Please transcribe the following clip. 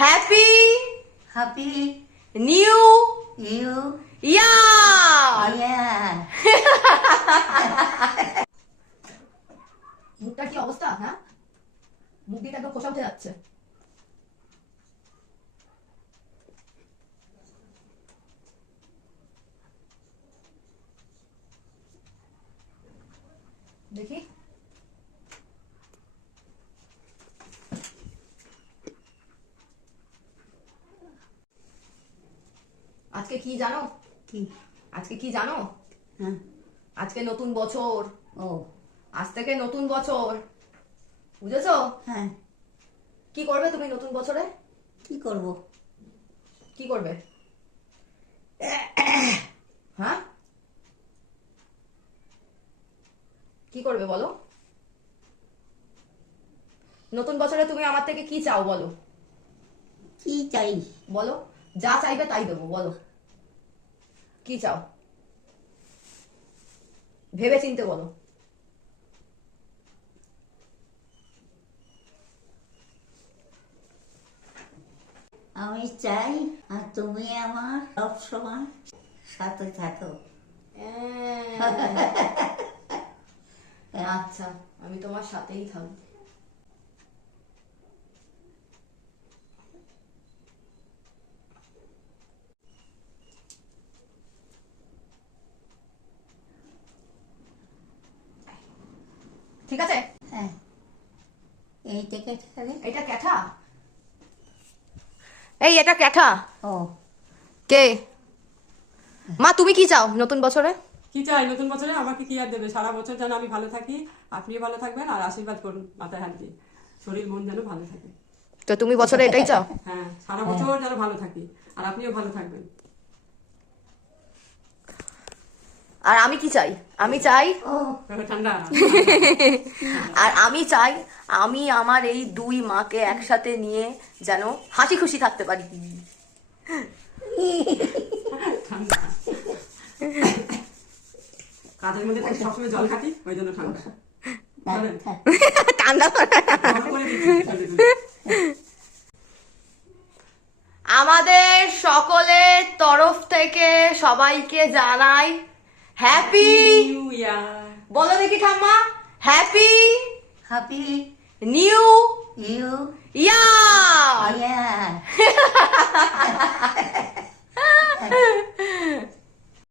Happy Happy New New Year! Year! মুখটার কি অবস্থা? হ্যাঁ, মুখ দিয়ে একদম খোসা উঠে যাচ্ছে। দেখি আজকে কি জানো? কি? আজকে কি জানো? হ্যাঁ। আজকে নতুন বছর। ও আজ থেকে নতুন বছর, বুঝেছো? হ্যাঁ। কি করবে তুমি নতুন বছরে? কি করব? কি করবে? হ্যাঁ, কি করবে বলো? নতুন বছরে তুমি আমার থেকে কি চাও বলো? কি চাই? বলো, যা চাইবে তাই দেবো, বলো কি চাও, ভেবে চিনতে বলো। আমি চাই আর তুমি আমার সব সময় সাথে থাকো। আচ্ছা, আমি তোমার সাথেই থাকবো। ঠিক আছে। হ্যাঁ। এইটাকে খেলে এটা ক্যাঠা, এই এটা ক্যাঠা। ও কে? মা তুমি কি চাও নতুন বছরে? কি চাই নতুন বছরে? আমাকে কি আর দেবে? সারা বছর যেন আমি ভালো থাকি, আপনিও ভালো থাকবেন, আর আশীর্বাদ করুন মাথায় হাত দিয়ে, শরীর মন যেন ভালো থাকে। তো তুমি বছরে এটাই চাও? হ্যাঁ, সারা বছর যেন ভালো থাকি, আর আপনিও ভালো থাকবেন। আর আমি কি চাই? আমি চাই ও ঠান্ডা। আর আমি চাই আমি আমার এই দুই মাকে একসাথে নিয়ে যেন হাসি খুশি থাকতে পারি। ঠান্ডা কাজের মধ্যে থেকে সবসময় জল খাটি, ওই জন্য ঠান্ডা। ঠান্ডা গরম করে দিচ্ছি। আমাদের সকলের তরফ থেকে সবাইকে জানাই হ্যাপি। New year. বলো দেখি ঠাম্মা, happy happy new you year. Year.